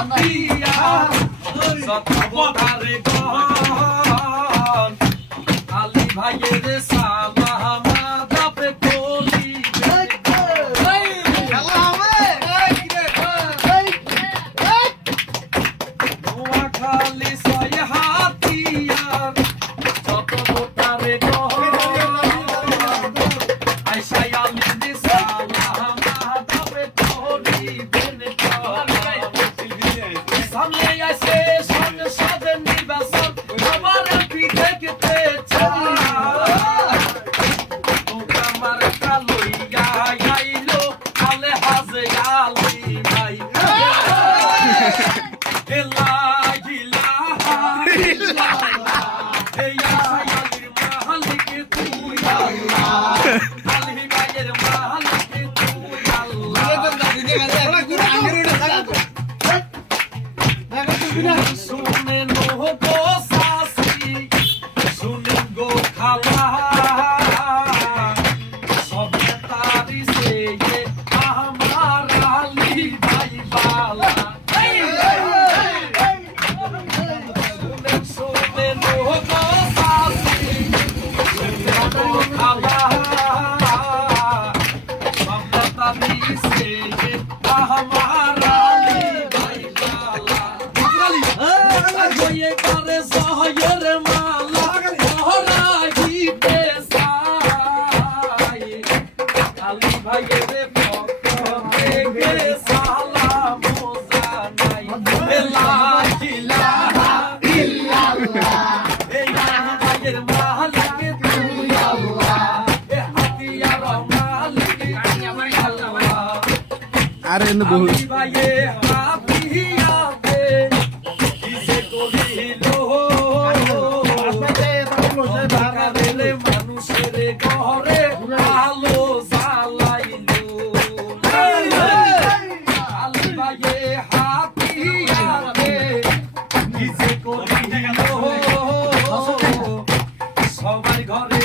হাতিয়ার যত বোধারে গহন আলী ভাইয়ের সালাম আদাবে করিবে নোয়াখালী ছয় হাতিয়ার যত বোধারে গহন আইসা আলীর সালাম আদাবে করিবেন সামনে আসে সামনে সাদে নির্বাচন আমার এমপি দেখতে চাই আমার কালইয়া আইলো আলে হাজে আলী ভাই এলা গিলা এই আশায়ালির মালিক তুই আল্লাহ আলী ভাইয়ের মালিক তুই আল্লাহ শুনে নো গো সাসি শুনে গো খালা সব তারি সে আমার আলী ভাই বালা শুনে নো গো সাসি শুনে গো খালা সব তারি সে আমার আলী ভাই বালা ये करे सहयर माला मोहरा ही पेसाई आली भाई रे पक्के के सालाम जानाई ला इलाहा इल्लल्लाह ए भाईर मालिक तू अल्लाह ए हथियार मालिक अल्लाह अरे न बहुत भाई মানুষের ঘরে আলো জ্বালাইলো আলী ভাইয়ে হাতিয়ারে কি যে করিল সবার ঘরে